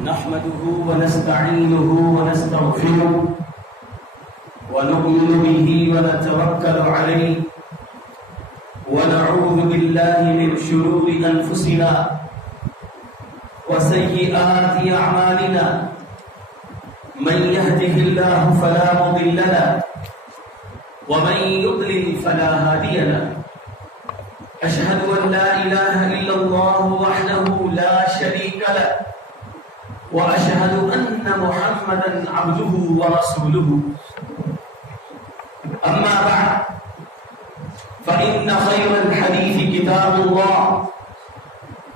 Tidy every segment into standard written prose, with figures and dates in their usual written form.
نحمده ونستعينه ونستغفره ونؤمن به ونتوكل عليه ونعوذ بالله من شرور أنفسنا وسيئات أعمالنا من يهده الله فلا مضل له ومن يضلل فلا هادي له أشهد أن لا إله إلا الله وحده لا شريك له وأشهد أن محمدا عبده ورسوله أما بعد فإن خير الحديث كتاب الله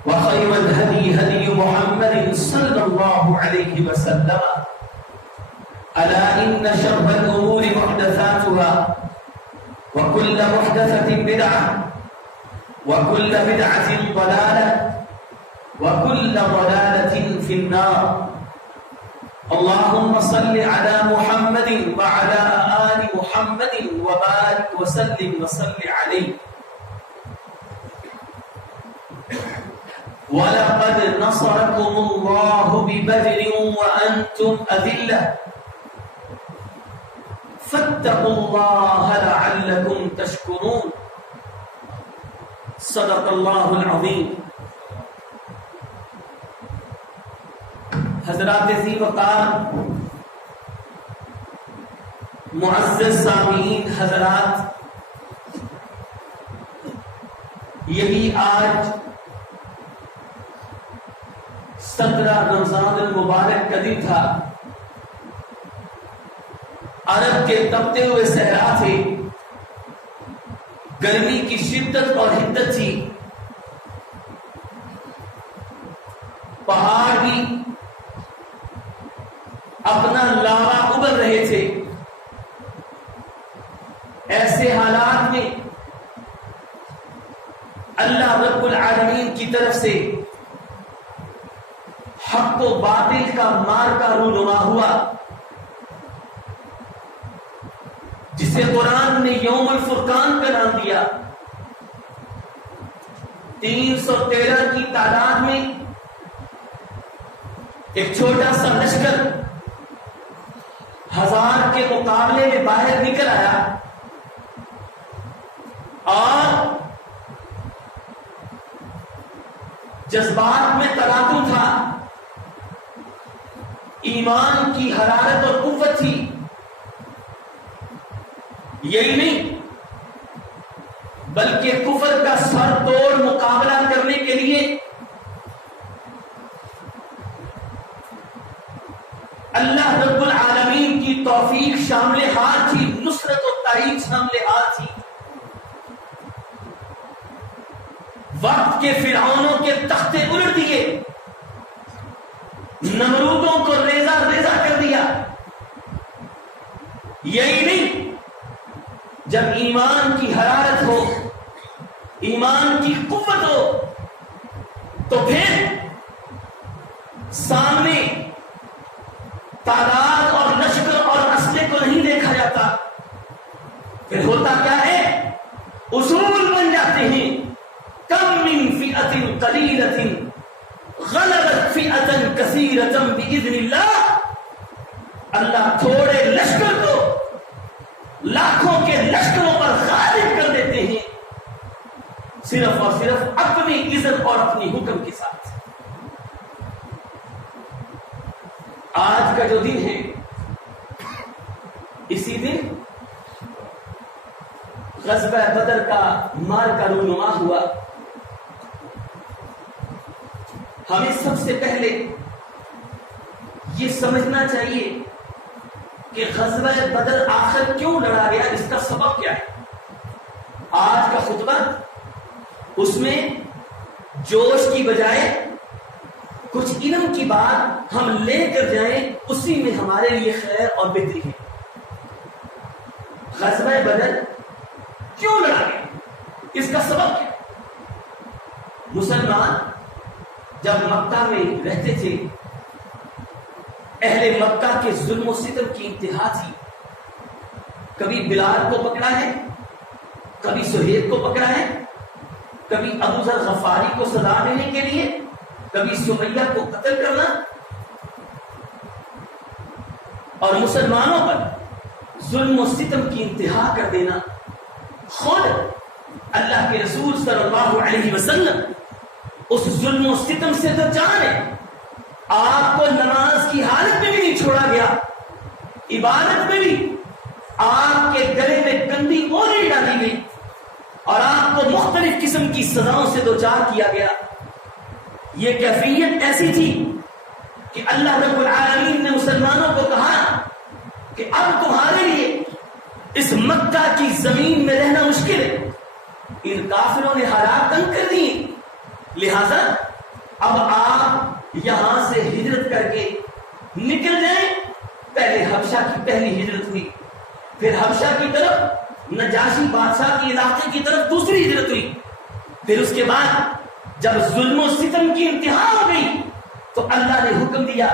وخير الهدي هدي محمد صلى الله عليه وسلم ألا إن شر الأمور محدثاتها وكل محدثة بدعة وكل بدعة ضلالة وكل ضلالة في النار اللهم صل على محمد وعلى آل محمد وبارك وسلم وصل عليه ولقد نصركم الله ببدر وأنتم أذلة فاتقوا الله لعلكم تشكرون صدق الله العظيم حضرات ذی وقار معزز سامعین حضرات، یہی آج 17 رمضان المبارک کا دن تھا۔ عرب کے تپتے ہوئے صحرا تھے، گرمی کی شدت اور حدت تھی، پہاڑ بھی اپنا لاوا ابل رہے تھے۔ ایسے حالات میں اللہ رب العالمین کی طرف سے حق و باطل کا مارکا رونما ہوا، جسے قرآن نے یوم الفرقان کا نام دیا۔ 313 کی تعداد میں ایک چھوٹا سا لشکر 1000 کے مقابلے میں باہر نکل آیا اور جذبات میں تلاطم تھا، ایمان کی حرارت اور قوت تھی۔ یہی نہیں بلکہ کفر کا سر توڑ مقابلہ کرنے کے لیے اللہ رب العالمین کی توفیق شامل حال تھی، نصرت و تائید شامل حال تھی۔ وقت کے فرعونوں کے تختے الٹ دیے، نمرودوں کو ریزہ ریزہ کر دیا۔ یہی نہیں، جب ایمان کی حرارت ہو، ایمان کی قوت ہو، تو پھر سامنے تعداد اور لشکر اور اسلحے کو نہیں دیکھا جاتا، پھر ہوتا کیا ہے؟ اصول بن جاتے ہیں۔ کم من فئۃ قلیلۃ غلبت فئۃ کثیرۃ باذن اللہ۔ اللہ تھوڑے لشکر کو لاکھوں کے لشکروں پر غالب کر دیتے ہیں، صرف اور صرف اپنی عزت اور اپنی حکم کے ساتھ۔ آج کا جو دن ہے، اسی دن غزوہ بدر کا مارکا رونما ہوا۔ ہمیں سب سے پہلے یہ سمجھنا چاہیے کہ غزوہ بدر آخر کیوں لڑا گیا، اس کا سبب کیا ہے۔ آج کا خطبہ اس میں جوش کی بجائے کچھ علم کی بات ہم لے کر جائیں، اسی میں ہمارے لیے خیر اور بہتری ہے۔ غزوہ بدر کیوں لڑا گیا، اس کا سبب کیا؟ مسلمان جب مکہ میں رہتے تھے، اہل مکہ کے ظلم و ستم کی انتہا تھی۔ کبھی بلال کو پکڑا ہے، کبھی سہیل کو پکڑا ہے، کبھی ابو ذر غفاری کو سزا دینے کے لیے، کبھی سمیہ کو قتل کرنا، اور مسلمانوں پر ظلم و ستم کی انتہا کر دینا. خود اللہ کے رسول صلی اللہ علیہ وسلم اس ظلم و ستم سے تو جانے. آپ کو نماز کی حالت میں بھی نہیں چھوڑا گیا, عبادت میں بھی آپ کے گلے میں گندی اولی ڈالی گئی اور آپ کو مختلف قسم کی سزاؤں سے دوچار کیا گیا. یہ کیفیت ایسی تھی کہ اللہ رب العالمین نے مسلمانوں کو کہا کہ اب تمہارے لیے اس مکہ کی زمین میں رہنا مشکل ہے. ان کافروں نے حالات تنگ کر دی, لہذا اب آپ یہاں سے ہجرت کر کے نکل جائیں. پہلے حبشہ کی پہلی ہجرت ہوئی, پھر حبشہ کی طرف نجاشی بادشاہ کے علاقے کی طرف دوسری ہجرت ہوئی. پھر اس کے بعد جب ظلم و ستم کی انتہا ہو گئی تو اللہ نے حکم دیا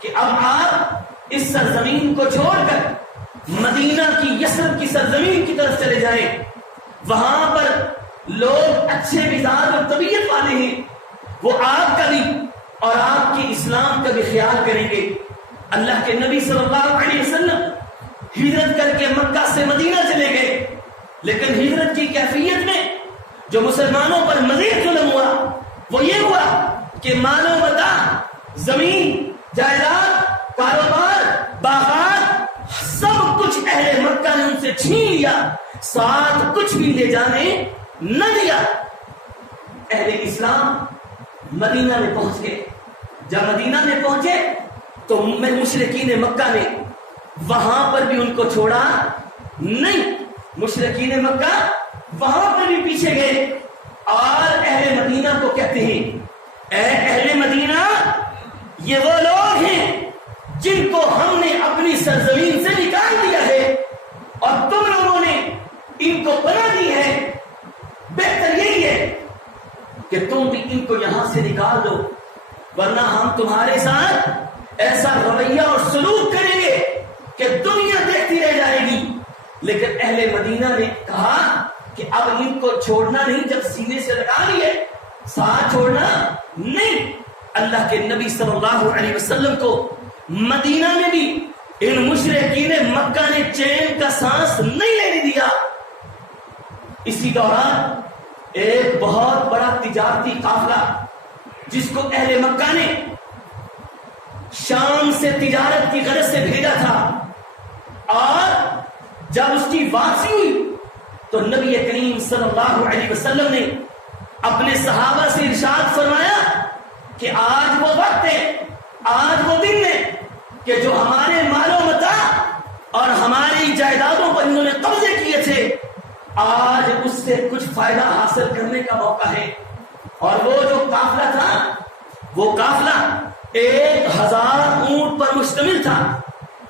کہ اب آپ اس سرزمین کو چھوڑ کر مدینہ کی یثرب کی سرزمین کی طرف چلے جائیں. وہاں پر لوگ اچھے مزاج اور طبیعت والے ہیں, وہ آپ کا بھی اور آپ کے اسلام کا بھی خیال کریں گے. اللہ کے نبی صلی اللہ علیہ وسلم ہجرت کر کے مکہ سے مدینہ چلے گئے, لیکن ہجرت کی کیفیت میں جو مسلمانوں پر مزید ظلم ہوا وہ یہ ہوا کہ مال و متاع, زمین, جائیداد, کاروبار, باغات, سب کچھ اہل مکہ نے ان سے چھین لیا, ساتھ کچھ بھی لے جانے نہ دیا. اہل اسلام مدینہ میں پہنچ گئے. جب مدینہ میں پہنچے تو مشرکین مکہ نے وہاں پر بھی ان کو چھوڑا نہیں. مشرکین مکہ وہاں پر بھی پیچھے گئے اور اہل مدینہ کو کہتے ہیں, اے اہل مدینہ, یہ وہ لوگ ہیں جن کو ہم نے اپنی سرزمین سے نکال دیا ہے اور تم لوگوں نے ان کو پناہ دی ہے. بہتر یہی ہے کہ تم بھی ان کو یہاں سے نکال دو, ورنہ ہم تمہارے ساتھ ایسا رویہ اور سلوک کریں گے کہ دنیا دیکھتی رہ جائے گی. لیکن اہل مدینہ نے کہا کہ اب ان کو چھوڑنا نہیں, جب سینے سے لگا لیے ساتھ چھوڑنا نہیں. اللہ کے نبی صلی اللہ علیہ وسلم کو مدینہ میں بھی ان مشرکین مکہ نے چین کا سانس نہیں لینے دیا. اسی دوران ایک بہت بڑا تجارتی قافلہ جس کو اہل مکہ نے شام سے تجارت کی غرض سے بھیجا تھا, اور جب اس کی واپسی ہوئی تو نبی کریم صلی اللہ علیہ وسلم نے اپنے صحابہ سے ارشاد فرمایا کہ آج وہ وقت ہے, آج وہ دن ہے کہ جو ہمارے مال و متاع اور ہماری جائیدادوں پر انہوں نے قبضے کیے تھے, آج اس سے کچھ فائدہ حاصل کرنے کا موقع ہے. اور وہ جو قافلہ تھا وہ قافلہ 1000 اونٹ پر مشتمل تھا,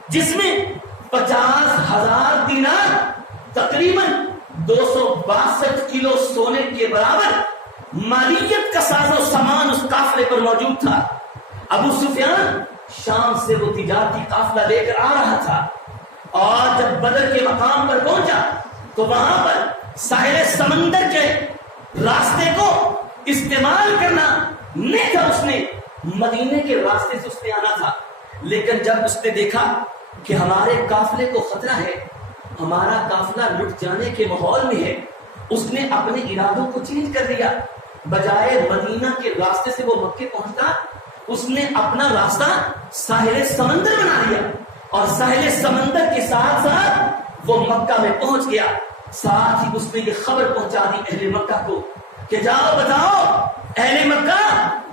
جس میں 50,000 دینار تقریباً 262 کلو سونے کے برابر مالیت کا ساز و سامان اس قافلے پر موجود تھا. ابو سفیان شام سے وہ تجارتی قافلہ لے کر آ رہا تھا, اور جب بدر کے مقام پر پہنچا تو وہاں پر ساحل سمندر کے راستے کو استعمال کرنا نہیں تھا, اس نے مدینے کے راستے سے اس نے آنا تھا. لیکن جب اس نے دیکھا کہ ہمارے قافلے کو خطرہ ہے, ہمارا قافلہ لٹ جانے کے ماحول میں ہے, اس نے اپنے ارادوں کو چینج کر دیا. بجائے مدینہ کے راستے سے وہ مکے پہنچتا, اس نے اپنا راستہ ساحل سمندر بنا لیا, اور ساحل سمندر کے ساتھ ساتھ وہ مکہ میں پہنچ گیا. ساتھ ہی اس نے یہ خبر پہنچا دی اہل مکہ کو کہ جاؤ بتاؤ اہل مکہ,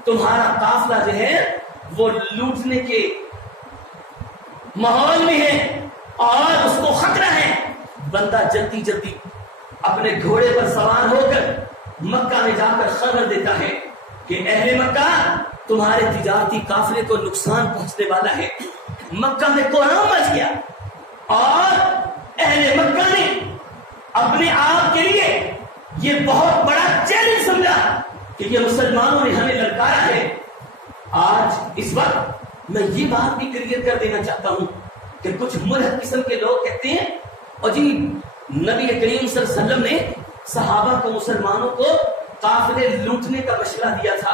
تمہارا قافلہ جو ہے وہ لوٹنے کے ماحول میں ہے اور اس کو خطرہ ہے. بندہ جلدی جلدی اپنے گھوڑے پر سوار ہو کر مکہ میں جا کر خبر دیتا ہے کہ اہل مکہ, تمہارے تجارتی قافلے کو نقصان پہنچنے والا ہے. مکہ میں کوہرام مچ گیا, اور اہل مکہ نے اپنے آپ کے لیے یہ بہت بڑا چیلنج سمجھا کہ یہ مسلمانوں نے ہمیں للکارا ہے. آج اس وقت میں یہ بات بھی کلیئر کر دینا چاہتا ہوں کہ کچھ ملحد قسم کے لوگ کہتے ہیں, اور جی نبی کریم صلی اللہ علیہ وسلم نے صحابہ کو, مسلمانوں کو قافلے لوٹنے کا مشورہ دیا تھا,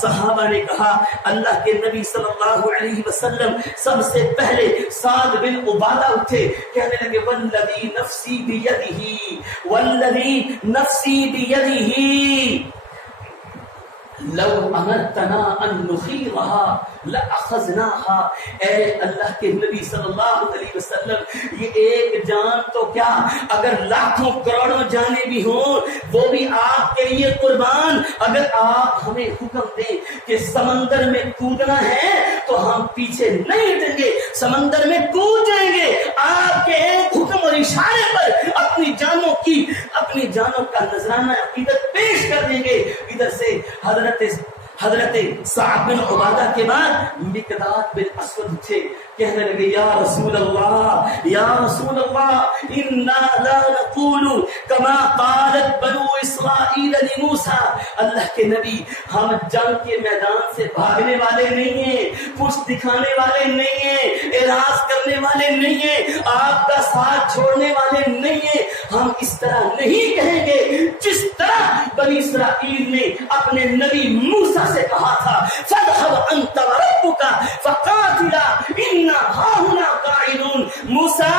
صحابہ نے کہا اللہ کے نبی صلی اللہ علیہ وسلم سب سے پہلے سعد بن عبادہ اٹھے، کہنے لگے والذی نفسی بیدہ والذی نفسی بیدہ لو امرتنا ان نخیرها لاخذناها، اے اللہ کے نبی صلی اللہ علیہ وسلم یہ ایک جان تو کیا اگر لاکھوں کروڑوں جانیں بھی ہوں وہ بھی آپ کے لیے قربان، اگر آپ ہمیں حکم دیں کہ سمندر میں کودنا ہے تو ہم پیچھے نہیں ہٹیں گے، سمندر میں کود جائیں گے، آپ کے ایک حکم اور اشارے پر اپنی جانوں کا نذرانہ عقیدت پیش کر دیں گے۔ ادھر سے حضرت سعد بن عبادہ کے بعد مقداد بن اسود اٹھے، کہنے لگے یا رسول اللہ انا لا نقول کما قالت بنو اسرائیل لموسیٰ، اللہ کے نبی ہم جنگ کے میدان سے بھاگنے والے نہیں ہیں، پشت دکھانے والے نہیں ہیں، اعراض کرنے والے نہیں ہیں، آپ کا ساتھ چھوڑنے والے نہیں ہیں، ہم اس طرح نہیں کہیں گے جس طرح بنی اسرائیل نے اپنے نبی موسیٰ سے کہا تھا فَاذْهَبْ أَنْتَ وَرَبُّكَ فَقَاتِلَا إِنَّا هَاهُنَا قَاعِدُونَ، موسیٰ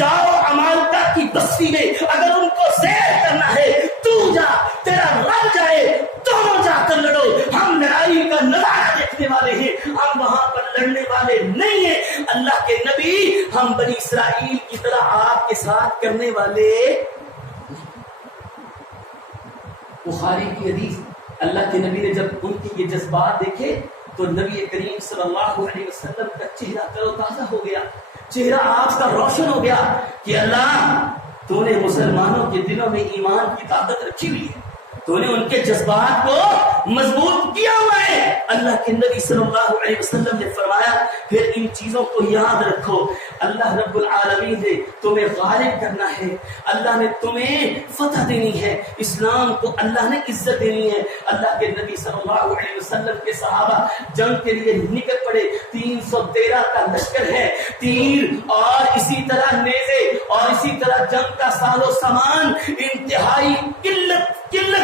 جاؤ عمالقہ کی بستی میں، اگر ان کو زیر کرنا ہے تو جا، تیرا رب جائے، دونوں جا کر لڑو، ہم لڑائی کا نظارہ دیکھنے والے ہیں، ہم وہاں پر لڑنے والے نہیں ہیں۔ اللہ کے نبی ہم بنی اسرائیل کی طرح آپ کے ساتھ کرنے والے۔ بخاری کی حدیث، اللہ کے نبی نے جب ان کے یہ جذبات دیکھے تو نبی کریم صلی اللہ علیہ وسلم کا چہرہ تر و تازہ ہو گیا، چہرہ آپ کا روشن ہو گیا کہ اللہ تو نے مسلمانوں کے دلوں میں ایمان کی طاقت رکھی ہوئی ہے، تو نے ان کے جذبات کو مضبوط کیا ہوا ہے۔ اللہ کے نبی صلی اللہ علیہ وسلم نے فرمایا پھر ان چیزوں کو یاد رکھو، اللہ رب العالمین نے تمہیں غالب کرنا ہے، اللہ نے تمہیں فتح دینی ہے، اسلام کو اللہ نے عزت دینی ہے۔ اللہ کے نبی صلی اللہ علیہ وسلم کے صحابہ جنگ کے لیے نکل پڑے، 313 کا لشکر ہے، تیر اور اسی طرح نیزے اور اسی طرح جنگ کا ساز و سامان انتہائی قلت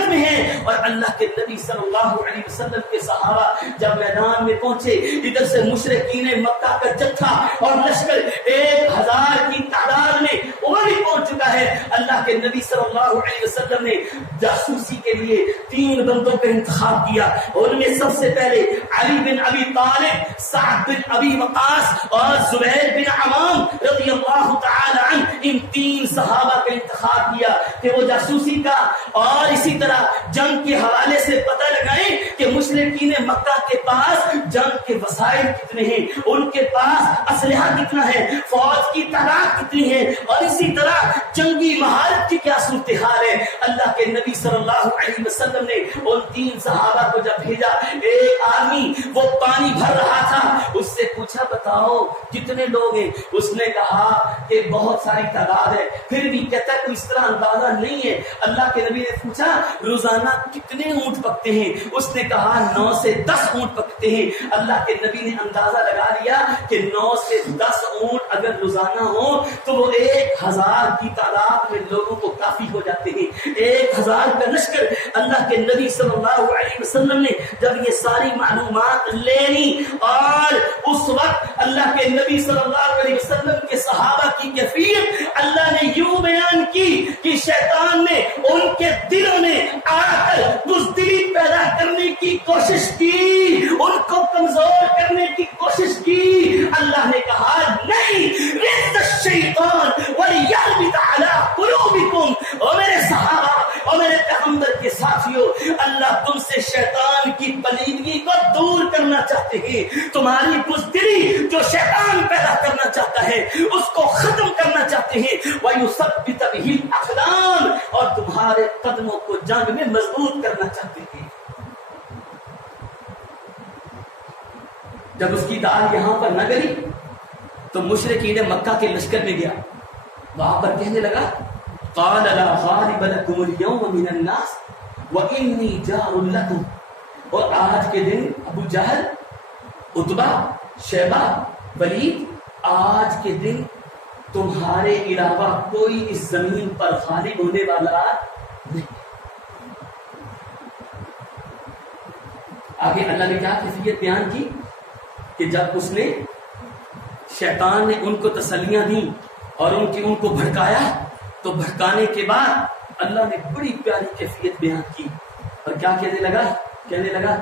میں ہے، اور اللہ کے نبی صلی اللہ علیہ وسلم کے صحابہ جب میدان میں پہنچے، ادھر سے مشرکین مکہ کا جتھا اور لشکر 1000 کی تعداد میں وہ بھی پہنچ چکا ہے۔ اللہ کے نبی صلی اللہ علیہ وسلم نے جاسوسی کے لیے 3 بندوں کا انتخاب کیا، ان میں سب سے پہلے علی بن ابی طالب، سعد بن ابی وقاص اور زبیر بن عوام رضی اللہ تعالی عنہ، ان 3 صحابہ کا انتخاب کیا کہ وہ جاسوسی کا اور اسی طرح جنگ کے حوالے سے پتہ لگائیں کہ مشرکین مکہ کے پاس جنگ کے وسائل کتنے ہیں، ان کے پاس اسلحہ کتنا ہے، فوج کی تعداد کتنی ہے، اور اسی طرح جنگی مہارت کی کیا صورتحال ہے۔ اللہ کے نبی صلی اللہ علیہ وسلم نے ان 3 صحابہ کو جب بھیجا، ایک آدمی وہ پانی بھر رہا تھا، اس سے پوچھا بتاؤ کتنے لوگ ہیں، اس نے کہا کہ بہت ساری تعداد ہے، پھر بھی کہتا ہے کوئی اس طرح اندازہ نہیں ہے۔ اللہ کے نبی نے پوچھا روزانہ کتنے اونٹ پکتے ہیں، اس نے کہا 9 سے 10 اونٹ پکتے ہیں۔ اللہ کے نبی نے اندازہ لگا لیا کہ 9 سے 10 اونٹ اگر روزانہ ہو تو وہ 1000 کی تعداد میں لوگوں کو کافی ہو جاتے ہیں، 1000 کا لشکر۔ اللہ کے نبی صلی اللہ علیہ وسلم نے جب یہ ساری معلومات لے لی، اور اس وقت اللہ کے نبی صلی اللہ علیہ وسلم کے صحابہ کی کیفیت اللہ نے یوں بیان کی کہ شیطان نے ان کے دلوں میں آ کر بزدلی پیدا کرنے کی کوشش کی، ان کو کمزور کرنے کی کوشش کی۔ اللہ نے کہا نہیں، رد الشیطان ولیربط علی قلوبکم، اور میرے صحابہ اور میرے پیغمبر کے ساتھیوں، اللہ تم سے شیطان کی پلیدگی کو دور کرنا چاہتے ہیں، تمہاری بزدلی جو شیطان پیدا کرنا چاہتا ہے اس کو ختم کرنا چاہتے ہیں، وَيُثَبِّتَ بِهِ الْأَقْدَامَ، اور تمہارے قدموں کو جنگ میں مضبوط کرنا چاہتے ہیں۔ جب اس کی دال یہاں پر نہ گری تو مشرکین مکہ کے لشکر میں گیا، وہاں پر کہنے لگا قال لا غالب لكم اليوم من الناس واني جار لكم، اور آج کے دن ابو جہل، عتبہ، شیبہ، ولید، آج کے دن تمہارے علاوہ کوئی اس زمین پر غالب ہونے والا نہیں۔ آگے اللہ نے کیا کیفیت بیان کی کہ جب اس نے شیطان نے ان کو تسلیاں دی اور ان کو بھڑکایا تو بھڑکانے کے بعد اللہ نے بڑی پیاری کیفیت بیان کی اور کیا کہنے لگا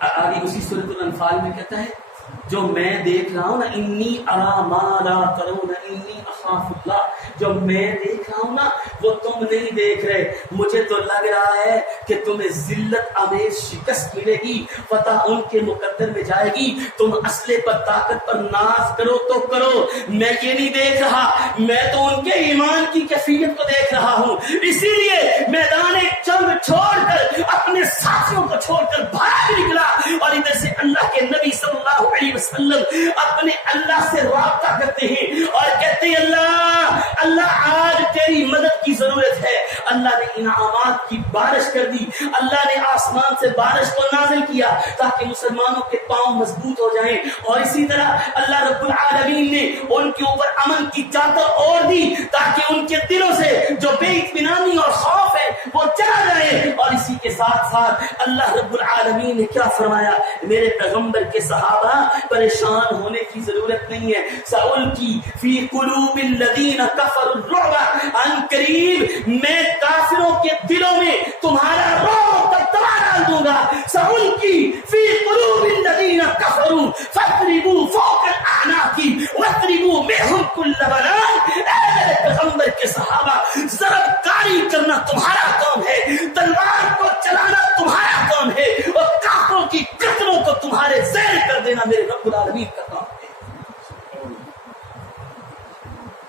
آگے اسی سورۃ الانفال میں کہتا ہے جو میں دیکھ رہا ہوں نا انی ارا ما لا ترون انی اخاف اللہ، جو میں دیکھ رہا ہوں نا وہ تم نہیں دیکھ رہے، مجھے تو لگ رہا ہے کہ تمہیں ذلت آمیز شکست ملے گی، فتح ان کے مقدر میں جائے گی، تم اسلحے پر طاقت پر ناز کرو تو کرو، میں یہ نہیں دیکھ رہا، میں تو ان کے ایمان کی کیفیت کو دیکھ رہا ہوں، اسی لیے میدان جنگ چھوڑ کر اپنے ساتھیوں کو چھوڑ کر بھاگ نکلا اور ادھر سے اللہ کے نبی صلی اللہ علیہ وسلم اپنے اللہ سے رابطہ کرتے ہیں اور کہتے ہیں اللہ آج تیری مدد کی ضرورت ہے۔ اللہ نے انعامات کی بارش کر دی، اللہ نے آسمان سے بارش کو نازل کیا تاکہ مسلمانوں کے پاؤں مضبوط ہو جائیں، اور اسی طرح اللہ رب العالمین نے ان کے اوپر امن کی چادر اوڑھ دی تاکہ ان کے دلوں سے جو بے اطمینانی اور خوف ہے وہ چلا جائے، اور اسی کے ساتھ ساتھ اللہ رب العالمین نے کیا فرمایا، میرے پیغمبر کے صحابہ پریشان ہونے کی ضرورت نہیں ہے، سألقی فی قلوب الذین کفروا الرعب، ان قریب میں کافروں کے دلوں میں تمہارا رعب تبدیل ڈال دوں گا، سألقی فی قلوب الذین کفروا فاضربوا فوق الاعناق واضربوا منهم کل بنان، اے پیغمبر کے صحابہ ضرب کاری کرنا تمہارا کام ہے، تلوار کو چلانا تمہارا کام ہے، اور کافروں کی گردنوں کو تمہارے زیر کر دینا میرے رب العالمین کا کام ہے۔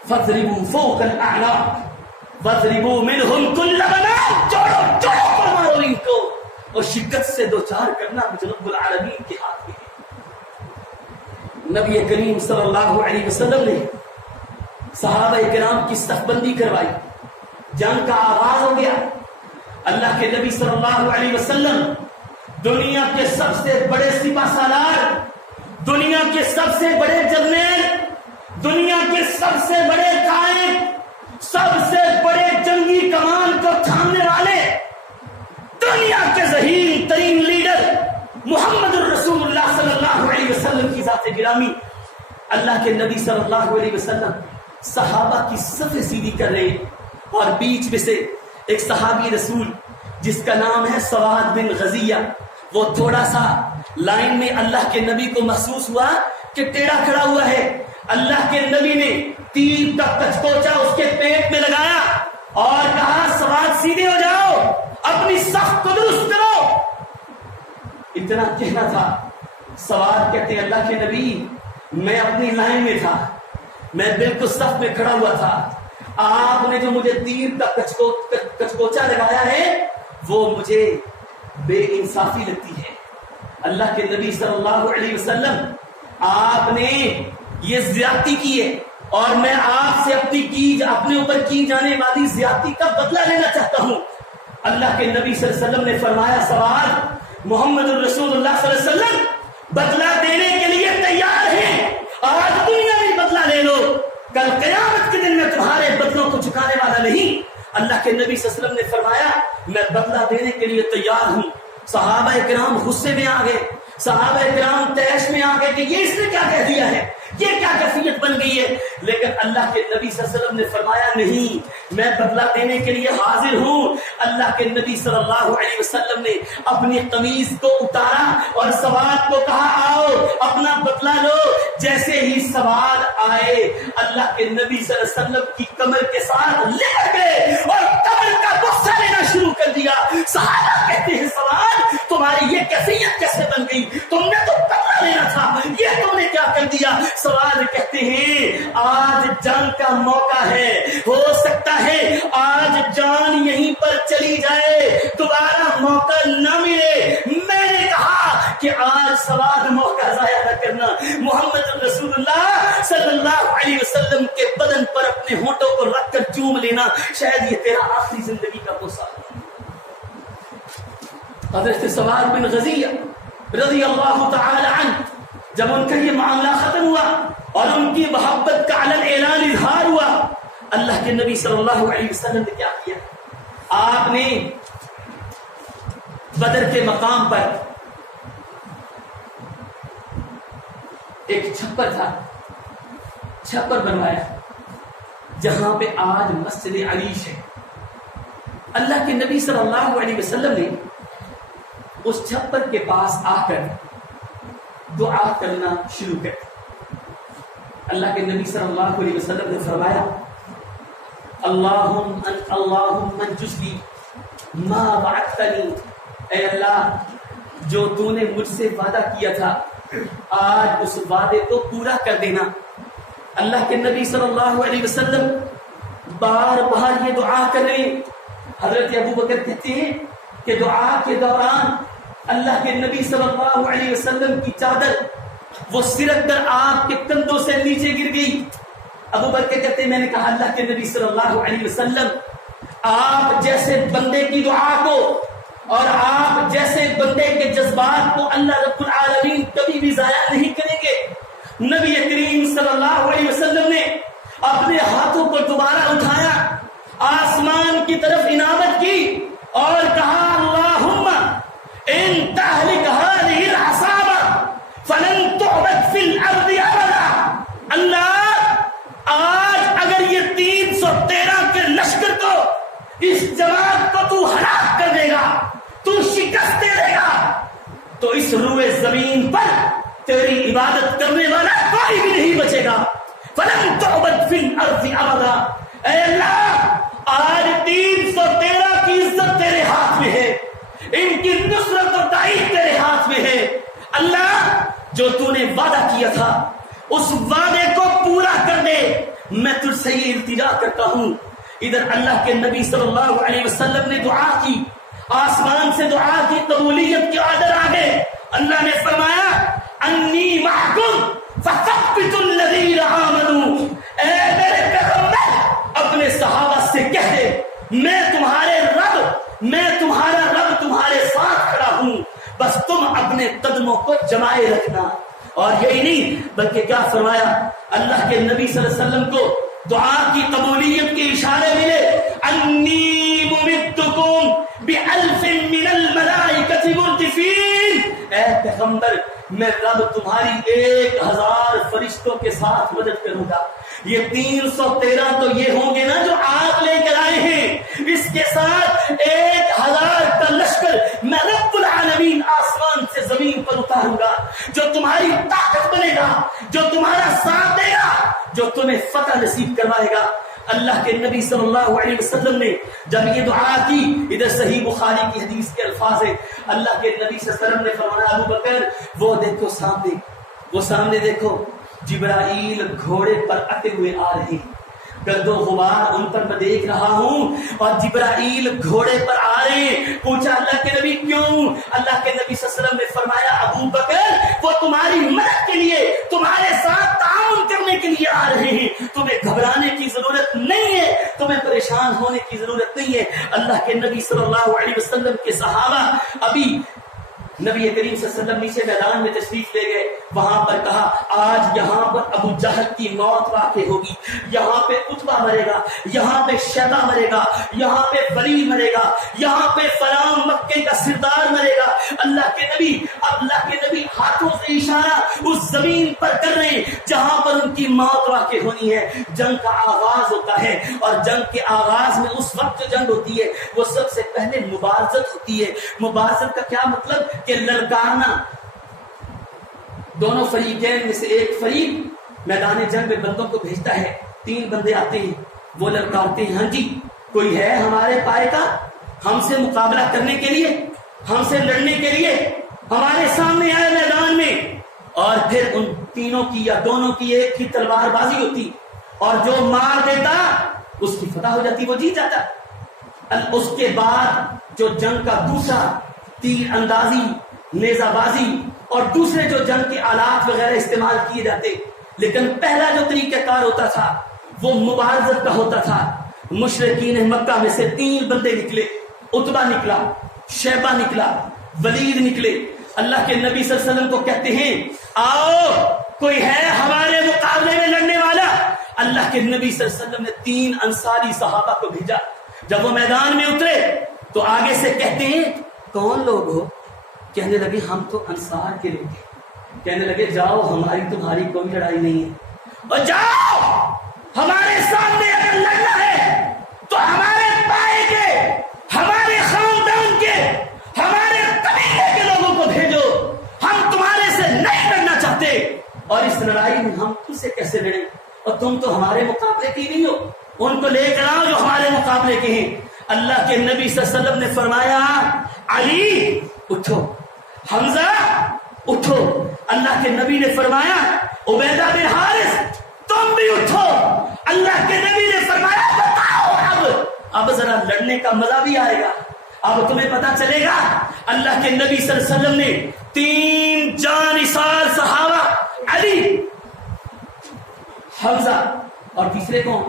فَاضْرِبُوا فَوْقَ الْأَعْنَاقِ وَاضْرِبُوا مِنْهُمْ كُلَّ بَنَانٍ، جوڑو پر مارو ان کو، اور شکست سے دوچار کرنا مجھے رب العالمین کے ہاتھ میں ہے۔ نبی کریم صلی اللہ علیہ وسلم نے صحابہ کرام کی صف بندی کروائی، جنگ کا آغاز ہو گیا، اللہ کے نبی صلی اللہ علیہ وسلم دنیا کے سب سے بڑے سپہ سالار، دنیا کے سب سے بڑے جرنیل، دنیا کے سب سے بڑے قائد، سب سے بڑے جنگی کمان کو تھامنے والے، دنیا کے ذہین ترین لیڈر محمد الرسول اللہ صلی اللہ علیہ وسلم کی ذات گرامی، اللہ کے نبی صلی اللہ علیہ وسلم صحابہ کی صفیں سیدھی کر رہے ہیں، اور بیچ میں سے ایک صحابی رسول جس کا نام ہے سواد بن غزیہ، وہ تھوڑا سا لائن میں اللہ کے نبی کو محسوس ہوا کہ ٹیڑھا کھڑا ہوا ہے، اللہ کے نبی نے تیر کا کچکوچا اس کے پیٹ میں لگایا اور کہا سواد سیدھے ہو جاؤ، اپنی صف کو درست کرو۔ اتنا کہنا تھا، سواد کہتے ہیں اللہ کے نبی میں اپنی لائن میں تھا، میں بالکل صف میں کھڑا ہوا تھا، آپ نے جو مجھے تیر کا کچکوچا لگایا ہے وہ مجھے بے انصافی لگتی ہے۔ اللہ کے نبی صلی اللہ علیہ وسلم آپ نے یہ زیادتی کی ہے اور میں آپ سے اپنے اوپر کی جانے والی زیادتی کا بدلہ لینا چاہتا ہوں۔ اللہ کے نبی صلی اللہ علیہ وسلم نے فرمایا سواد محمد الرسول اللہ صلی اللہ علیہ وسلم بدلہ دینے کے لیے تیار ہیں، آج دنیا میں بدلہ لے لو، کل قیامت کے دن میں تمہارے بدلوں کو چکانے والا نہیں۔ اللہ کے نبی صلی اللہ علیہ وسلم نے فرمایا میں بدلہ دینے کے لیے تیار ہوں۔ صحابہ کرام غصے میں آ گئے، صحابہ کرام تیش میں آ گئے کہ یہ اس نے کیا کہہ دیا ہے، یہ کیا کیفیت بن گئی ہے، لیکن اللہ کے نبی صلی اللہ علیہ وسلم نے فرمایا نہیں، میں بدلہ دینے کے لیے حاضر ہوں۔ اللہ کے نبی صلی اللہ علیہ وسلم نے اپنی قمیض کو اتارا اور سواد کو کہا آؤ اپنا بدلہ لو۔ جیسے ہی سواد آئے اللہ کے نبی صلی اللہ علیہ وسلم کی کمر کے ساتھ لپٹ گئے اور کمر کا بوسہ لینا شروع کر دیا۔ صحابہ کہتے ہیں سواد تمہاری یہ کیفیت کیسے بن گئی، تم نے تو بدلہ لینا تھا، یہ تم نے کیا کر دیا۔ سواد کہتے ہیں آج جنگ کا موقع ہے، ہو سکتا ہے آج جان یہیں پر چلی جائے، دوبارہ موقع نہ ملے۔ میں نے کہا کہ آج سواد موقع ضائع نہ کرنا، محمد رسول اللہ صلی اللہ علیہ وسلم کے بدن پر اپنے ہونٹوں کو رکھ کر چوم لینا، شاید یہ تیرا آخری زندگی کا بوسہ۔ حضرت سواد بن غزیہ رضی اللہ تعالی عنہ جب ان کا یہ معاملہ ختم ہوا اور ان کی محبت کا علن اعلان اظہار ہوا، اللہ کے نبی صلی اللہ علیہ وسلم نے کیا کیا، آپ نے بدر کے مقام پر ایک چھپر تھا، چھپر بنوایا جہاں پہ آج مسجد عریش ہے. اللہ کے نبی صلی اللہ علیہ وسلم نے اس چھپر کے پاس آ کر دعا کرنا شروع کر. اللہ کے نبی صلی اللہ علیہ وسلم نے فرمایا اللہم انجزنی ما وعدتنی، اے اللہ جو تو نے مجھ سے وعدہ کیا تھا آج اس وعدے کو پورا کر دینا. اللہ کے نبی صلی اللہ علیہ وسلم بار بار یہ دعا کر رہے. حضرت ابو بکر کہتے ہیں کہ دعا کے دوران اللہ کے نبی صلی اللہ علیہ وسلم کی چادر وہ سرک کر آپ کے کندھوں سے نیچے گر گئی. ابو بکر کہتے ہیں میں نے کہا اللہ کے نبی صلی اللہ علیہ وسلم آپ جیسے بندے کی دعا کو اور آپ جیسے بندے کے جذبات کو اللہ رب العالمین کبھی بھی ضائع نہیں کریں گے. نبی کریم صلی اللہ علیہ وسلم نے اپنے ہاتھوں کو دوبارہ اٹھایا، آسمان کی طرف عنابت کی اور کہا اللہم ان تہلک ہذہ العصابہ فلن تعبد فی الارض ابدا. اللہ آج اگر یہ 313 کے لشکر کو، اس جماعت کو تو ہلاک کر دے گا، تو شکست دے دے گا، تو اس روئے زمین پر تیری عبادت کرنے والا کوئی بھی نہیں بچے گا. فلن تعبد فی الارض ابدا. اے اللہ آج 313 کی عزت تیرے ہاتھ میں ہے، ان کی نصرت اور تائید تیرے ہاتھ میں ہے. اللہ جو تو نے وعدہ کیا تھا اس وعدے کو پورا کر دے. میں تجھ سے یہ التجا کرتا ہوں. ادھر اللہ کے نبی صلی اللہ علیہ وسلم نے دعا کی، آسمان سے دعا کی قبولیت کے آرڈر آ گئے. اللہ نے فرمایا انی معکم فثبتوا الذین آمنوا. اے میرے پیغمبر اپنے صحابہ سے کہہ دے میں تمہارا رب تمہارے ساتھ کھڑا ہوں، بس تم اپنے قدموں کو جمائے رکھنا. اور یہی نہیں بلکہ کیا فرمایا اللہ کے نبی صلی اللہ علیہ وسلم کو دعا کی قبولیت کے اشارے ملے. انی ممدکم بألف من الملائکۃ مردفین. اے پیغمبر میں رب تمہاری 1000 فرشتوں کے ساتھ مدد کروں گا. یہ 313 تو یہ ہوں گے نا جو آپ لے کر آئے ہیں، اس کے ساتھ 1000 کا لشکر میں رب العالمین آسمان سے زمین پر اتاروں گا، جو تمہاری طاقت بنے گا، جو تمہارا ساتھ دے گا، جو تمہیں فتح نصیب کروائے گا. اللہ کے نبی صلی اللہ علیہ وسلم نے جب یہ دعا کی، ادھر صحیح بخاری کی حدیث کے الفاظ ہیں، اللہ کے نبی صلی اللہ علیہ وسلم نے فرمایا ابو بکر وہ دیکھو سامنے دیکھو جبرائیل گھوڑے پر اٹے ہوئے آ رہے ہیں، گرد و غبار ان پر میں دیکھ رہا ہوں اور جبرائیل گھوڑے پر آ رہے ہیں. پوچھا اللہ کے نبی کیوں؟ اللہ کے نبی صلی اللہ علیہ وسلم نے فرمایا ابو بکر وہ تمہاری مدد کے لیے، تمہارے ساتھ تعاون کرنے کے لیے آ رہے ہیں. تمہیں گھبرانے کی ضرورت نہیں ہے، تمہیں پریشان ہونے کی ضرورت نہیں ہے. اللہ کے نبی صلی اللہ علیہ وسلم کے صحابہ ابھی نبی کریم صلی اللہ علیہ وسلم نیچے میدان میں تشریف لے گئے. وہاں پر کہا آج یہاں پر ابو جہل کی موت واقع ہوگی، یہاں پہ عتبہ مرے گا، یہاں پہ شیبہ مرے گا، یہاں پہ ولید مرے گا، یہاں پہ فلاں مکے کا سردار مرے گا. اللہ کے نبی ہاتھوں سے اشارہ اس زمین پر کر رہے ہیں جہاں پر ان کی موت واقع ہونی ہے. جنگ کا آغاز ہوتا ہے اور جنگ کے آغاز میں اس وقت جو جنگ ہوتی ہے وہ سب سے پہلے مبارزت ہوتی ہے. مبارزت کا کیا مطلب کہ للکارنا. دونوں فریقین میں سے ایک فریق میدان جنگ میں بندوں کو بھیجتا ہے، 3 بندے آتے ہیں، وہ للکارتے ہیں ہاں جی کوئی ہے ہمارے پائے کا ہم سے مقابلہ کرنے کے لیے، ہم سے لڑنے کے لیے، ہمارے سامنے آئے میدان میں. اور پھر ان تینوں کی یا دونوں کی ایک ہی تلوار بازی ہوتی اور جو مار دیتا اس کی فتح ہو جاتی، وہ جیت جاتا. اس کے بعد جو جنگ کا دوسرا تیر اندازی، نیزہ بازی اور دوسرے جو جنگ کے آلات وغیرہ استعمال کیے جاتے، لیکن پہلا جو طریقہ کار ہوتا تھا وہ مبارزت کا ہوتا تھا. مشرکین مکہ میں سے 3 بندے نکلے، عتبہ نکلا، شیبہ نکلا، ولید نکلے. اللہ کے نبی صلی اللہ علیہ وسلم کو کہتے ہیں آؤ کوئی ہے ہمارے مقابلے میں لڑنے والا. اللہ کے نبی صلی اللہ علیہ وسلم نے 3 انصاری صحابہ کو بھیجا. جب وہ میدان میں اترے تو آگے سے کہتے ہیں کون لوگ ہو؟ کہنے لگے ہم تو انصار کے لوگ ہیں. کہنے لگے جاؤ ہماری تمہاری کوئی لڑائی نہیں ہے، اور جاؤ ہمارے سامنے اگر لڑنا ہے تو ہمارے پائے کے، ہمارے خاندان کے، ہمارے قبیلے کے لوگوں کو بھیجو، ہم تمہارے سے نہیں لڑنا چاہتے، اور اس لڑائی میں ہم تم سے کیسے لڑیں، اور تم تو ہمارے مقابلے کی نہیں ہو، ان کو لے کر آؤ جو ہمارے مقابلے کے ہیں۔ اللہ کے نبی صلی اللہ علیہ وسلم نے فرمایا علی اٹھو، حمزہ اٹھو، اللہ کے نبی نے فرمایا عبیدہ بن حارث تم بھی اٹھو، اللہ کے نبی نے فرمایا بتاؤ اب ذرا لڑنے کا مزہ بھی آئے گا، اب تمہیں پتا چلے گا۔ اللہ کے نبی صلی اللہ علیہ وسلم نے 3 جانثار صحابہ علی، حمزہ اور تیسرے کون،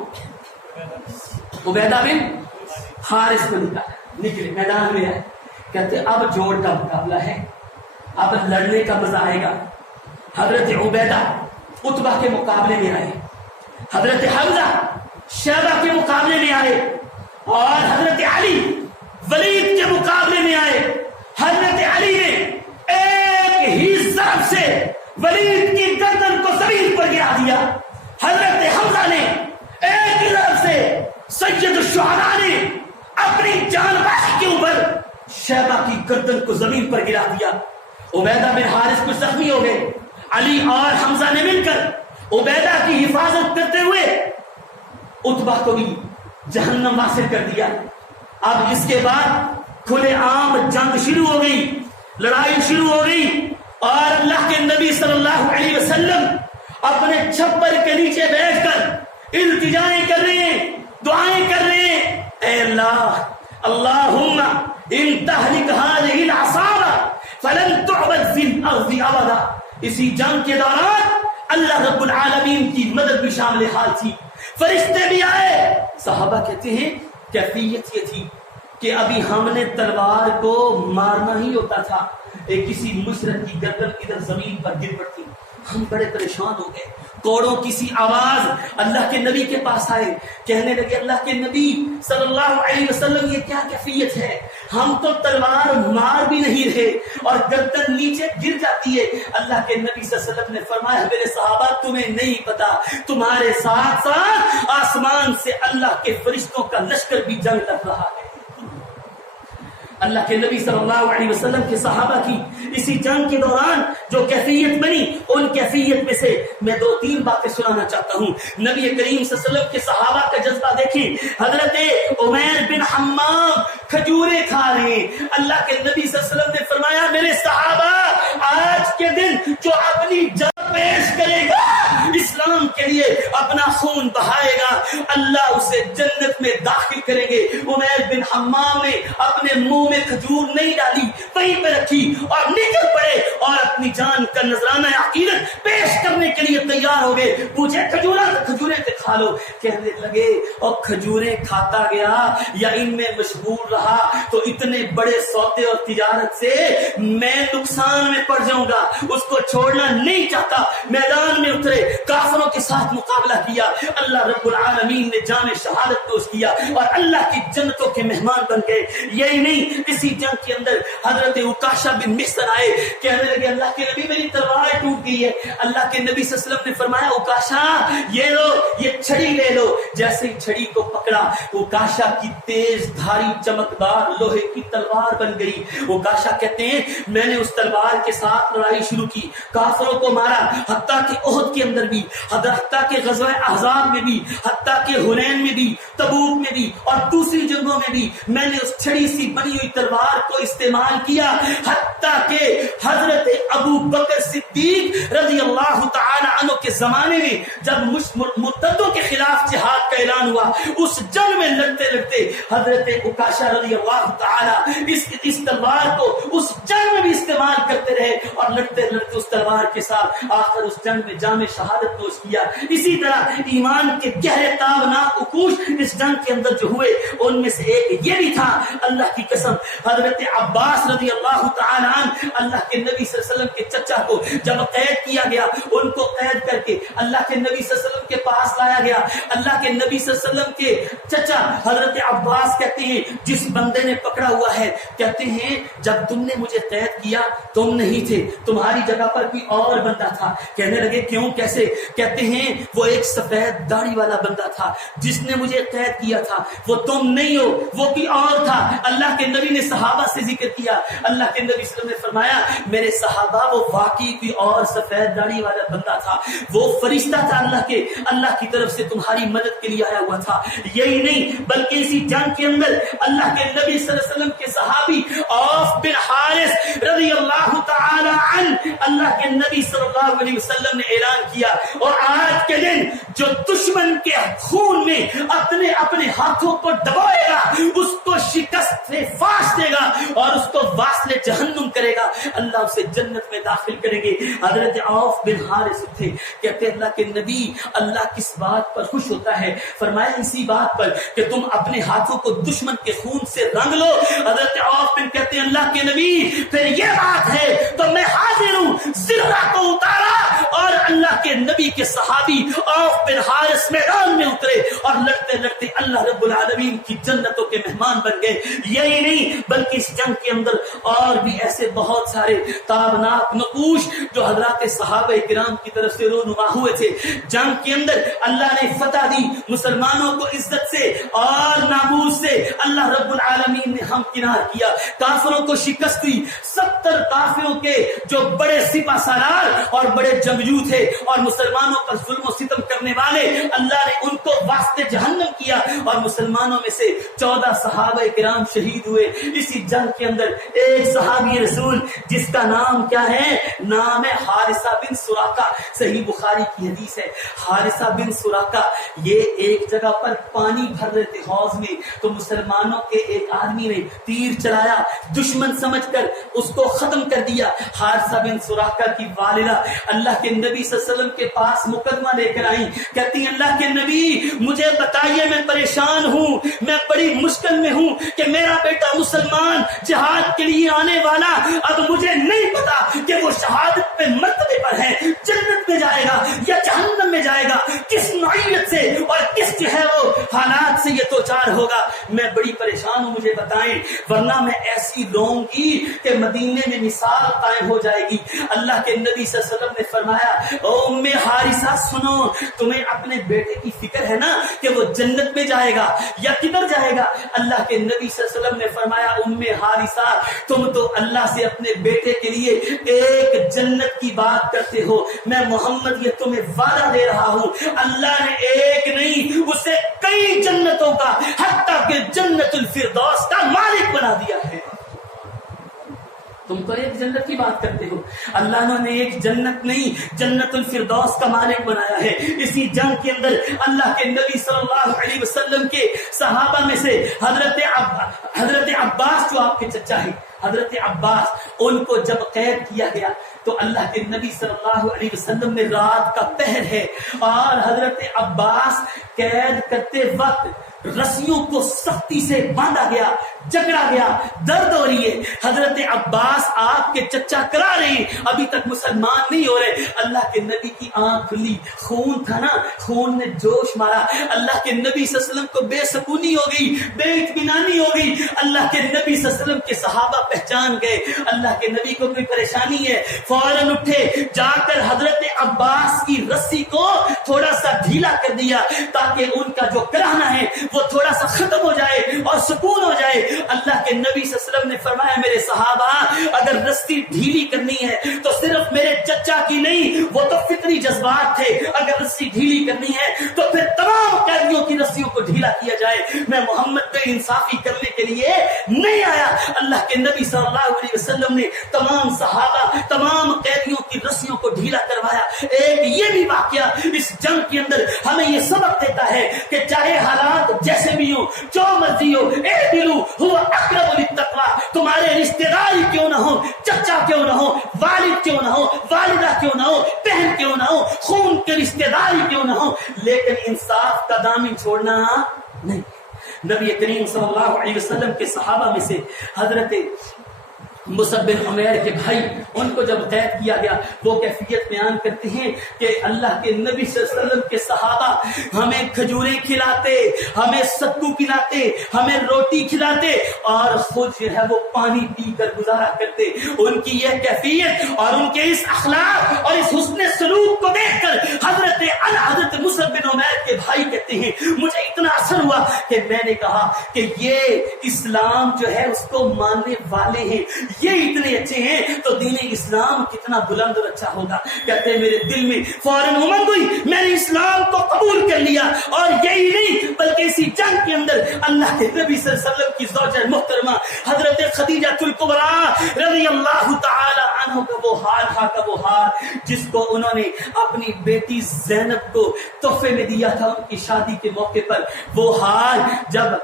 عبیدہ بن حارث کو نکلے میدان میں آئے، کہتے اب جوڑ کا مقابلہ ہے، اب لڑنے کا مزہ آئے گا۔ حضرت عبیدہ عتبہ کے مقابلے میں آئے، حضرت حمزہ شیبہ کے مقابلے میں آئے، اور حضرت علی ولید کے مقابلے میں آئے۔ حضرت علی نے ایک ہی ضرب سے ولید کی گردن کو زمین پر گرا دیا، حضرت حمزہ نے ایک ہی ضرب سے سید الشہداء نے اپنی جان بازی کے اوپر شیبہ کی گردن کو زمین پر گرا دیا۔ عبیدہ بن حارث کو زخمی ہو گئے، علی اور حمزہ نے مل کر عبیدہ کی حفاظت کرتے ہوئے عتبہ کو بھی جہنم واصل کر دیا۔ اب اس کے بعد کھلے عام جنگ شروع ہو گئی، لڑائی شروع ہو گئی، اور اللہ کے نبی صلی اللہ علیہ وسلم اپنے چھپر کے نیچے بیٹھ کر التجائیں کر رہے ہیں، دعائیں کر رہے ہیں، اے اللہ اللہم ان تہلک هذه العصابہ فلن تعبد فی الارض ابدا۔ اسی جنگ کے دوران اللہ رب العالمین کی مدد بھی شامل حال تھی، فرشتے بھی آئے۔ صحابہ کہتے ہیں کیفیت یہ تھی کہ ابھی ہم نے تلوار کو مارنا ہی ہوتا تھا، ایک کسی مشرک کی گردن ادھر زمین پر گر پڑتی، ہم بڑے پریشان ہو گئے۔ کوڑوں کسی آواز اللہ کے نبی کے پاس آئے، کہنے لگے اللہ کے نبی صلی اللہ علیہ وسلم یہ کیا کیفیت ہے، ہم تو تلوار مار بھی نہیں رہے اور گردن نیچے گر جاتی ہے۔ اللہ کے نبی صلی اللہ علیہ وسلم نے فرمایا میرے صحابہ تمہیں نہیں پتا، تمہارے ساتھ ساتھ آسمان سے اللہ کے فرشتوں کا لشکر بھی جنگ لڑ رہا ہے۔ اللہ کے نبی صلی اللہ علیہ وسلم کے صحابہ کی اسی جنگ کے دوران جو کیفیت بنی، ان کیفیت میں سے میں 2-3 باتیں سنانا چاہتا ہوں۔ نبی کریم صلی اللہ علیہ وسلم کے صحابہ کا جذبہ دیکھیں، حضرت عمیر بن حمام کھجوریں کھا رہے ہیں، اللہ کے نبی صلی اللہ علیہ وسلم نے فرمایا میرے صحابہ آج کے دن جو اپنی جان پیش کرے گا، اسلام کے لیے اپنا خون بہائے گا، اللہ اسے جنت میں داخل کریں گے۔ عمیر بن حمام نے اپنے منہ میں کھجور نہیں ڈالی، وہیں پہ رکھی اور نکل پڑے اور اپنی جان کا نذرانہ عقیدت پیش کرنے کے لیے تیار ہو گئے۔ پوچھے کھجوریں سے کھا لو، کہنے لگے اور کھجوریں کھاتا گیا یا ان میں مشغول رہا تو اتنے بڑے سودے اور تجارت سے میں نقصان میں پڑ جاؤں گا، اس کو چھوڑنا نہیں چاہتا۔ میدان میں اترے، کافروں کے ساتھ مقابلہ کیا، اللہ رب العالمین نے جان شہادت پیش کیا اور اللہ کی جنتوں کے مہمان بن گئے۔ یہی نہیں، اسی جنگ کے اندر حضرت عکاشہ بن محصن آئے، کہنے لگے اللہ کے نبی میری تلوار ٹوٹ گئی ہے۔ اللہ کے نبی صلی اللہ علیہ وسلم نے فرمایا عکاشہ یہ لو، یہ چھڑی لے لو۔ جیسے ہی چھڑی کو پکڑا، عکاشہ کی تیز دھاری چمکدار لوہے کی تلوار بن گئی۔ عکاشہ کہتے ہیں میں نے اس تلوار کے ساتھ لڑائی شروع کی، کافروں کو مارا، حتیٰ کہ احد کے اندر بھی، حتیٰ کہ غزوہ احزاب میں بھی، حتیٰ کہ حنین میں بھی، تبوک میں بھی اور دوسری جنگوں میں بھی میں نے اس چھڑی سی بنی ہوئی تلوار کو استعمال کیا، حتیٰ کہ حضرت ابو بکر صدیق رضی اللہ تعالی عنہ کے زمانے میں جب مرتدوں کے خلاف جہاد کا اعلان ہوا، اس جنگ میں لڑتے لڑتے حضرت عکاشہ رضی اللہ تعالی اس تلوار کو اس جنگ میں بھی استعمال کرتے رہے اور لڑتے لڑتے اس تلوار کے ساتھ آخر اس جنگ میں جام شہادت نوش کیا۔ اسی طرح ایمان کے گہرے تابناک عکوش اس جنگ کے اندر جو ہوئے ان میں سے ایک یہ بھی تھا، اللہ کی قسم حضرت عباس رضی اللہ تعالی عنہ اللہ کے نبی صلی اللہ علیہ وسلم کے چچا کو جب قید کیا گیا، ان کو قید قید کر کے اللہ کے نبی صلی اللہ علیہ وسلم کے پاس لایا گیا. اللہ کے نبی صلی اللہ علیہ وسلم کے چچا حضرت عباس کہتے ہیں جس بندے نے پکڑا ہوا ہے, کہتے ہیں جب تم نے مجھے قید کیا تم نہیں تھے, تمہاری جگہ پر کوئی اور بندہ تھا. کہنے لگے کیوں کیسے؟ کہتے ہیں وہ ایک سفید داڑھی والا بندہ تھا جس نے مجھے قید کیا تھا, وہ تم نہیں ہو, وہ کوئی اور تھا. اللہ کے نبی نے صحابہ سے ذکر کیا. اللہ کے نبی صلی اللہ علیہ وسلم نے فرمایا میرے صحابہ وہ واقعی کوئی اور سفید داڑھی والا بندہ تھا, وہ فرشتہ تھا اللہ کی طرف سے تمہاری مدد کے لیے آیا ہوا تھا. یہی نہیں بلکہ اسی جنگ کے اندر اللہ کے نبی صلی اللہ علیہ وسلم کے صحابی عوف بن حارث رضی اللہ تعالی عنہ, اللہ کے نبی صلی اللہ علیہ وسلم نے اعلان کیا اور آج کے دن جو دشمن کے خون میں اپنے ہاتھوں کو دبائے گا اس کو شکست سے فاش دے گا اور اس کو واصل جہنم کرے گا, اللہ اسے جنت میں داخل کریں گے. حضرت عوف بن حارث تھے, کہتے اللہ کے نبی اللہ کس بات پر خوش ہوتا ہے؟ فرمایا اسی بات پر کہ تم اپنے ہاتھوں کو دشمن کے خون سے رنگ لو. حضرت عوف بن کہتے ہیں اللہ کے نبی پھر یہ بات ہے تو میں حاضر ہوں. زرہ کو اتارا اور اللہ کے نبی کے صحابی عوف بن حارث میدان میں اترے اور لڑتے لڑتے اللہ رب العالمین کی جنتوں کے مہمان بن گئے. یہی نہیں بلکہ اس جنگ کے اندر اور بھی ایسے بہت سارے تابناک نقوش جو حضرات صحابہ کرام کی طرف سے رونما ہوئے تھے. جنگ کے اندر اللہ نے فتح دی, مسلمانوں کو عزت سے اور ناموس سے اللہ رب العالمین نے ہمکنار کیا, کافروں کو شکست دی. 70 کافروں کے جو بڑے سپہ سالار اور بڑے جنگجو تھے اور مسلمانوں پر ظلم و ستم کرنے والے, اللہ نے ان کو واسطے جہنم کیا اور مسلمانوں میں سے 14 صحابہ کرام شہید ہوئے. اسی جنگ کے اندر ایک صحابی رسول جس کا نام کیا ہے؟ نام ہے حارثہ بن سراقہ. صحیح بخاری کی حدیث ہے. حارثہ بن سراقہ یہ ایک جگہ پر پانی بھر رہے تھے حوض میں, تو مسلمانوں کے ایک آدمی نے تیر چلایا, دشمن سمجھ کر اس کو ختم کر دیا. حارثہ بن سراقہ کی والدہ اللہ کے نبی صلی اللہ علیہ وسلم کے پاس مقدمہ لے کر آئی, کہتی اللہ کے نبی مجھے بتائیے میں پریشان ہوں, میں بڑی مشکل میں ہوں کہ میرا بیٹا مسلمان جہاد کے لیے آنے والا, اب مجھے نہیں پتا کہ وہ شہادت پہ مرتبے پر ہے, جنت میں جائے گا یا جہنم میں جائے گا, کس نوعیت سے اور کس جو ہے وہ حالات سے یہ تو چار ہوگا. میں بڑی پریشان ہوں, مجھے بتائیں ورنہ میں ایسی لوں گی کہ مدینے میں مثال قائم ہو جائے گی. اللہ کے نبی صلی اللہ علیہ وسلم نے فرمایا او ام حارثہ سنو, تمہیں اپنے بیٹے کی فکر ہے نا کہ وہ جنت میں جائے گا یا کدھر جائے گا؟ اللہ کے نبی صلی اللہ علیہ وسلم نے فرمایا ام حارثہ تم تو اللہ سے اپنے بیٹے کے لیے ایک جنت کی بات کرتے ہو, میں محمد یہ تمہیں وعدہ دے رہا ہوں اللہ نے ایک نہیں اسے کئی جنتوں کا حتیٰ کہ جنت الفردوس کا مالک بنا دیا ہے. تم تو ایک جنت کی بات کرتے ہو, اللہ نے ایک جنت نہیں جنت الفردوس کا مالک بنایا ہے. اسی جنگ کے اندر اللہ کے نبی صلی اللہ علیہ وسلم کے صحابہ میں سے حضرت عباس جو آپ کے چچا ہیں, حضرت عباس, ان کو جب قید کیا گیا تو اللہ کے نبی صلی اللہ علیہ وسلم نے رات کا پہر ہے اور حضرت عباس قید کرتے وقت رسیوں کو سختی سے باندھا گیا, جکڑا گیا, درد ہو رہی ہے. حضرت عباس آپ کے چچا کرا رہے, ابھی تک مسلمان نہیں ہو رہے. اللہ کے نبی کی آنکھ کھلی, خون تھا نا, خون نے جوش مارا. اللہ کے نبی صلی اللہ علیہ وسلم کو بے سکونی ہو گئی, بے اطمینانی ہو گئی. اللہ کے نبی صلی اللہ علیہ وسلم کے صحابہ پہچان گئے اللہ کے نبی کو کوئی پریشانی ہے, فوراً اٹھے, جا کر حضرت عباس کی رسی کو تھوڑا سا ڈھیلا کر دیا تاکہ ان کا جو کراہنا ہے وہ تھوڑا سا ختم ہو جائے اور سکون ہو جائے. اللہ کے نبی صلی اللہ علیہ وسلم نے فرمایا میرے صحابہ اگر رسی ڈھیلی کرنی ہے تو صرف میرے چچا کی نہیں, وہ تو فطری جذبات تھے, اگر رسی ڈھیلی کرنی ہے تو پھر تمام قیدیوں کی رسیوں کو ڈھیلا کیا جائے. میں محمد پہ انصافی کرنے کے لیے نہیں آیا. اللہ کے نبی صلی اللہ علیہ وسلم نے تمام صحابہ تمام قیدیوں کی رسیوں کو ڈھیلا کروایا. ایک یہ بھی واقعہ اس جنگ کے اندر ہمیں یہ سبق دیتا ہے کہ چاہے حالات جیسے بھی ہو, جو مرضی ہو, اعدلوا هو اقرب للتقوی, تمہارے رشتہ دار کیوں نہ ہو, چچا کیوں نہ ہو, والد کیوں نہ ہو, والدہ کیوں نہ ہو, بہن کیوں نہ ہو, خون کے رشتہ داری کیوں نہ ہو, لیکن انصاف کا دامن چھوڑنا نہیں. نبی کریم صلی اللہ علیہ وسلم کے صحابہ میں سے حضرت مصعب بن عمیر کے بھائی ان کو جب قید کیا گیا وہ کیفیت بیان کرتے ہیں کہ اللہ کے نبی صلی اللہ علیہ وسلم کے صحابہ ہمیں کھجوریں کھلاتے، ہمیں ستو پلاتے، ہمیں روٹی کھلاتے اور خود جو ہے وہ پانی پی کر گزارا کرتے. ان کی یہ کیفیت اور ان کے اس اخلاق اور اس حسن سلوک کو دیکھ کر حضرت مصعب بن عمیر کے بھائی کہتے ہیں مجھے اتنا اثر ہوا کہ میں نے کہا کہ یہ اسلام جو ہے اس کو ماننے والے ہیں، یہ اتنے اچھے ہیں تو دین اسلام کتنا بلند اور اچھا ہوگا. کہتے ہیں میرے دل میں فوراً امنگ ہوئی، میں نے اسلام کو قبول کر لیا. اور یہی نہیں بلکہ اسی جنگ کے اندر اللہ کے نبی صلی اللہ علیہ وسلم کی زوجہ محترمہ حضرت خدیجہ الکبریٰ رضی اللہ تعالی عنہ کا وہ ہار جس کو انہوں نے اپنی بیٹی زینب کو تحفے میں دیا تھا ان کی شادی کے موقع پر، وہ ہار جب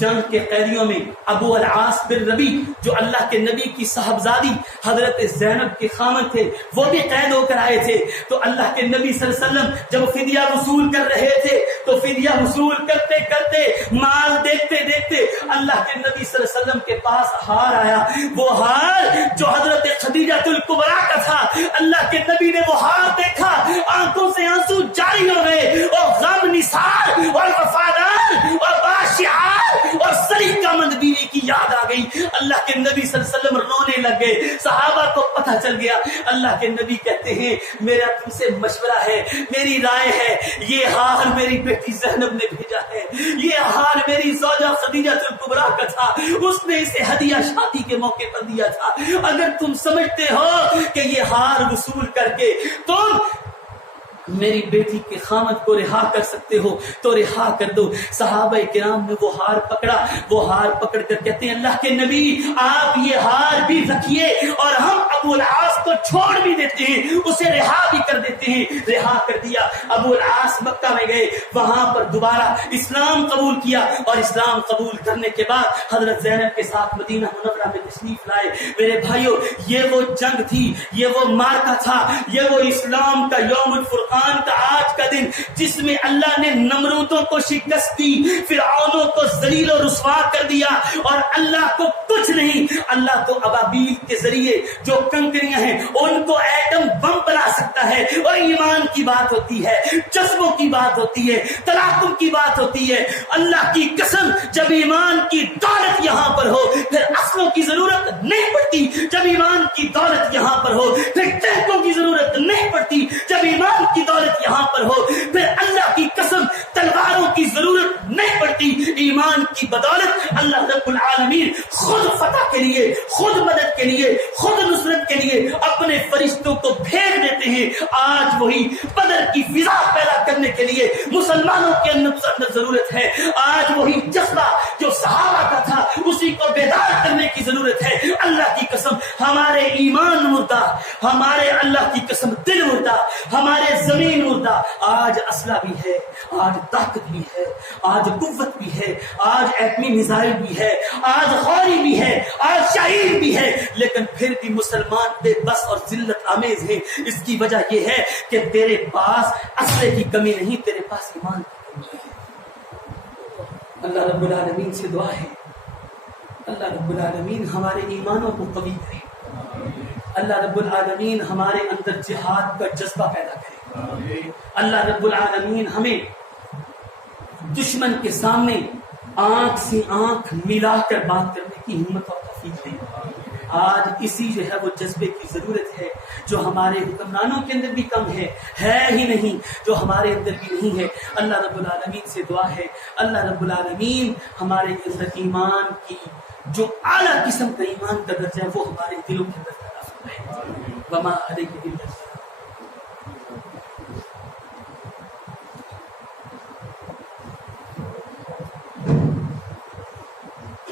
جنگ کے قیدیوں میں ابو العاص بن ربی جو اللہ کے نبی کی صاحبزادی حضرت زینب کے خامن تھے وہ بھی قید ہو کر آئے تھے، تو اللہ کے نبی صلی اللہ علیہ وسلم جب فدیہ وصول کر رہے تھے تو فدیہ وصول کرتے کرتے مال دیکھتے دیکھتے اللہ کے نبی صلی اللہ علیہ وسلم کے پاس ہار آیا. وہ ہار جو حضرت خدیجہ الکبریٰ کا تھا، اللہ کے نبی نے وہ ہار دیکھا، آنکھوں سے آنسو جاری ہو گئے اور غم نثار اور وفادار اور باشعار اور سلیقہ مند بیوی کی یاد آ گئی. اللہ کے نبی صلی اللہ علیہ وسلم رونے لگ گئے. صحابہ کو پتہ چل گیا. اللہ کے نبی کہتے ہیں میرا تم سے مشورہ ہے، میری رائے ہے، یہ ہار میری بیٹی زینب نے بھیجا ہے، یہ ہار میری زوجہ خدیجہ الکبریٰ کا تھا، اس نے اسے ہدیہ شادی کے موقع پر دیا تھا. اگر تم سمجھتے ہو کہ یہ ہار وصول کر کے تم میری بیٹی کے خامد کو رہا کر سکتے ہو تو رہا کر دو. صحابہ کرام نے وہ ہار پکڑا، وہ ہار پکڑ کر کہتے ہیں اللہ کے نبی آپ یہ ہار بھی رکھیے اور ہم ابو العاص کو چھوڑ بھی دیتے ہیں، اسے رہا بھی کر دیتے ہیں. رہا کر دیا. ابو العاص مکہ میں گئے، وہاں پر دوبارہ اسلام قبول کیا اور اسلام قبول کرنے کے بعد حضرت زینب کے ساتھ مدینہ منورہ میں تشریف لائے. میرے بھائیوں یہ وہ جنگ تھی، یہ وہ مارکا تھا، یہ وہ اسلام کا یوم الفرقان کا آج کا دن جس میں اللہ نے نمرودوں کو شکست دی، فرعونوں کو ذلیل و رسوا کر دیا اور اللہ کو کچھ نہیں. اللہ تو ابابیل کے ذریعے جو کنکریاں ہیں ان کو ایٹم بم بنا سکتا ہے. اور ایمان کی بات ہوتی ہے، جذبوں کی بات ہوتی ہے، تلاقم کی بات ہوتی ہے. اللہ کی قسم جب ایمان کی دولت یہاں پر ہو پھر اصلوں کی ضرورت نہیں پڑتی. جب ایمان کی دولت یہاں پر ہو پھر ٹینکوں کی ضرورت نہیں پڑتی. جب ایمان کی دولت یہاں پر ہو پھر اللہ کی قسم تلواروں کی ضرورت نہیں پڑتی. ایمان کی بدولت اللہ رب العالمین خود فتح کے لیے، خود مدد کے لیے، خود نصرت کے لیے اپنے فرشتوں کو بھیج دیتے ہیں. آج وہی بدر کی فضا پیدا کرنے کے لیے مسلمانوں کے اندر ضرورت ہے. آج وہی جذبہ جو صحابہ کا تھا اسی کو بیدار کرنے کی ضرورت ہے. اللہ کی قسم ہمارے ایمان مردہ، ہمارے اللہ کی قسم دل مردہ، ہمارے زمین مردہ. آج اسلحہ بھی ہے، آج طاقت بھی ہے، آج قوت بھی ہے، آج ایٹمی میزائل بھی ہے، آج خوری بھی ہے، آج شہید بھی ہے، لیکن پھر بھی مسلمان بے بس اور ذلت آمیز ہیں. اس کی وجہ یہ ہے کہ تیرے پاس اسلحے کی کمی نہیں، تیرے پاس ایمان کی کمی ہے. اللہ رب العالمین سے دعا ہے اللہ رب العالمین ہمارے ایمانوں کو قوی کرے. اللہ رب العالمین ہمارے اندر جہاد کا جذبہ پیدا کرے. اللہ رب العالمین ہمیں دشمن کے سامنے آنکھ سے آنکھ ملا کر بات کرنے کی ہمت اور توفیق دے. آج اسی جو ہے وہ جذبے کی ضرورت ہے جو ہمارے حکمرانوں کے اندر بھی کم ہے ہی نہیں، جو ہمارے اندر بھی نہیں ہے. اللہ رب العالمین سے دعا ہے اللہ رب العالمین ہمارے اندر ایمان کی جو اعلیٰ قسم کا ایمان کا درجہ ہے وہ ہمارے دلوں کے اندر پیدا فرمائے. وما علیک الا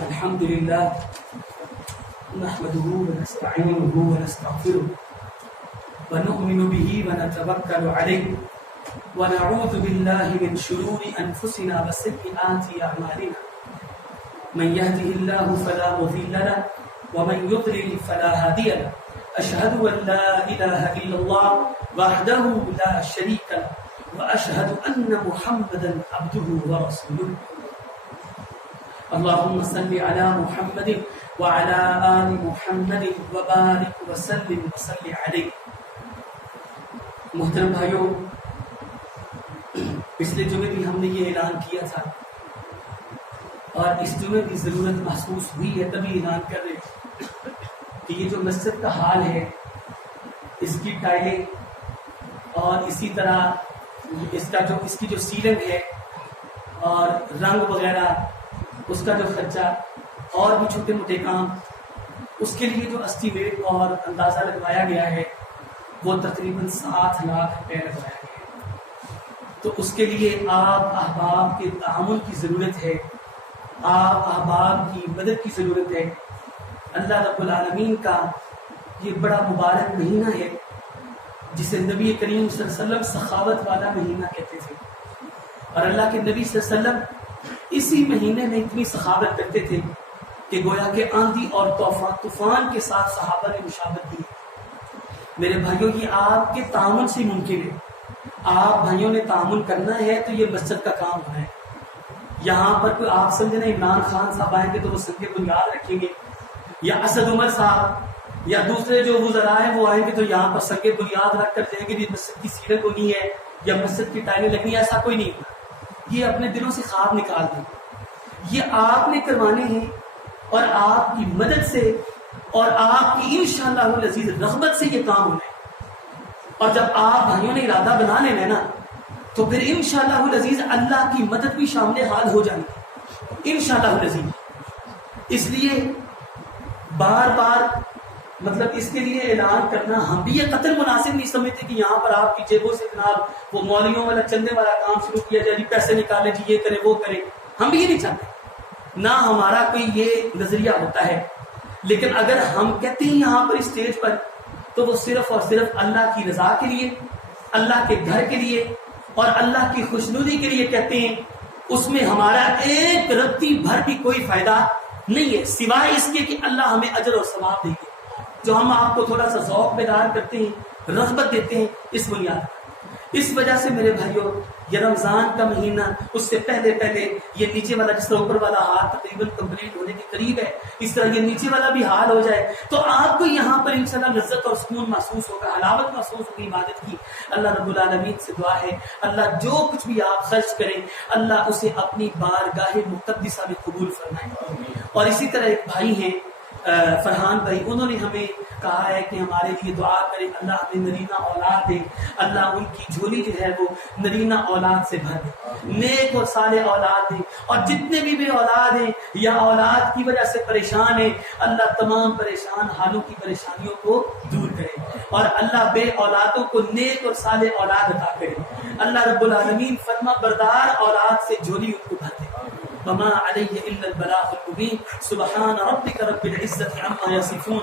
الحمد لله نحمده ونستعينه ونستغفره ونؤمن به ونتوكل عليه ونعوذ بالله من شرور أنفسنا وسيئات أعمالنا. من يهده الله فلا مضل له ومن يضلل فلا هادي له. أشهد أن لا إله إلا الله وحده لا شريك له وأشهد أن محمدا عبده ورسوله. اللهم صل على محمد وعلى آل محمد وبارك وسلم وصل علیہ۔ محترم بھائیوں، پچھلے جمعے بھی ہم نے یہ اعلان کیا تھا اور اس جمعے کی ضرورت محسوس ہوئی ہے، تبھی اعلان کر رہے ہیں کہ یہ جو مسجد کا حال ہے، اس کی ٹائلیں اور اسی طرح اس کی جو سیلنگ ہے اور رنگ وغیرہ، اس کا جو خرچہ اور بھی چھوٹے موٹے کام، اس کے لیے جو اسٹیمیٹ اور اندازہ لگوایا گیا ہے وہ تقریباً 7 لاکھ روپے لگوایا گیا ہے۔ تو اس کے لیے آپ احباب کے تعاون کی ضرورت ہے، آپ احباب کی مدد کی ضرورت ہے۔ اللہ رب العالمین کا یہ بڑا مبارک مہینہ ہے جسے نبی کریم صلی اللہ علیہ وسلم سخاوت والا مہینہ کہتے تھے، اور اللہ کے نبی صلی اللہ علیہ وسلم اسی مہینے میں اتنی سخاوت کرتے تھے کہ گویا کہ آندھی اور طوفان کے ساتھ صحابہ نے مشابہت دی۔ میرے بھائیوں، یہ آپ کے تعاون سے ممکن ہے۔ آپ بھائیوں نے تعاون کرنا ہے تو یہ مسجد کا کام ہونا ہے۔ یہاں پر کوئی آپ سمجھنا عمران خان صاحب آئیں گے تو وہ سنگ بنیاد رکھیں گے، یا اسد عمر صاحب یا دوسرے جو وزراء ہیں وہ آئیں گے تو یہاں پر سنگ بنیاد رکھ کر جائیں گے کہ مسجد کی سیڑھیں ہونی ہے یا مسجد کی ٹائلیں لگنی ہے۔ ایسا کوئی نہیں ہوگا۔ یہ اپنے دلوں سے خواب نکال دیں، یہ آپ نے کروانے ہیں، اور آپ کی مدد سے اور آپ کی انشاءاللہ العزیز رغبت سے یہ کام ہونا ہے۔ اور جب آپ بھائیوں نے ارادہ بنا لینا ہے نا تو پھر انشاءاللہ العزیز اللہ کی مدد بھی شامل حال ہو جائے گی انشاءاللہ العزیز۔ اس لیے بار بار اس کے لیے اعلان کرنا، ہم بھی یہ قطر مناسب نہیں سمجھتے کہ یہاں پر آپ کی جیبوں سے جناب وہ مولیوں والا چندے والا کام شروع کیا جائے، پیسے نکالے جی، یہ کریں وہ کریں۔ ہم بھی یہ نہیں چاہتے، نہ ہمارا کوئی یہ نظریہ ہوتا ہے، لیکن اگر ہم کہتے ہیں یہاں پر اسٹیج پر تو وہ صرف اور صرف اللہ کی رضا کے لیے، اللہ کے گھر کے لیے اور اللہ کی خوشنودی کے لیے کہتے ہیں۔ اس میں ہمارا ایک رتی بھر بھی کوئی فائدہ نہیں ہے، سوائے اس کے کہ اللہ ہمیں اجر اور ثواب دے گے، جو ہم آپ کو تھوڑا سا ذوق بیدار کرتے ہیں، رغبت دیتے ہیں اس بنیاد پر۔ اس وجہ سے میرے بھائیوں، یہ رمضان کا مہینہ، اس سے پہلے یہ نیچے والا جس طرح اوپر والا ہاتھ تقریباً کمپلیٹ ہونے کے قریب ہے، اس طرح یہ نیچے والا بھی حال ہو جائے تو آپ کو یہاں پر انشاءاللہ لذت اور سکون محسوس ہوگا، حلاوت محسوس ہوگی عبادت کی۔ اللہ رب العالمین سے دعا ہے اللہ جو کچھ بھی آپ خرچ کریں اللہ اسے اپنی بارگاہ مقدسہ میں قبول فرمائے۔ اور اسی طرح ایک بھائی ہیں فرحان بھائی، انہوں نے ہمیں کہا ہے کہ ہمارے لیے دعا کریں اللہ ہمیں نرینہ اولاد دے، اللہ ان کی جھولی جو ہے وہ نرینہ اولاد سے بھر دے، نیک اور صالح اولاد دے، اور جتنے بھی بے اولاد ہیں یا اولاد کی وجہ سے پریشان ہیں اللہ تمام پریشان حالوں کی پریشانیوں کو دور کرے، اور اللہ بے اولادوں کو نیک اور صالح اولاد عطا کرے۔ اللہ رب العالمین فرما بردار اولاد سے جھولی ان کو بھر دے۔ وما علیہ الا البلاغ المبین۔ سبحان ربک رب العزة عما یصفون۔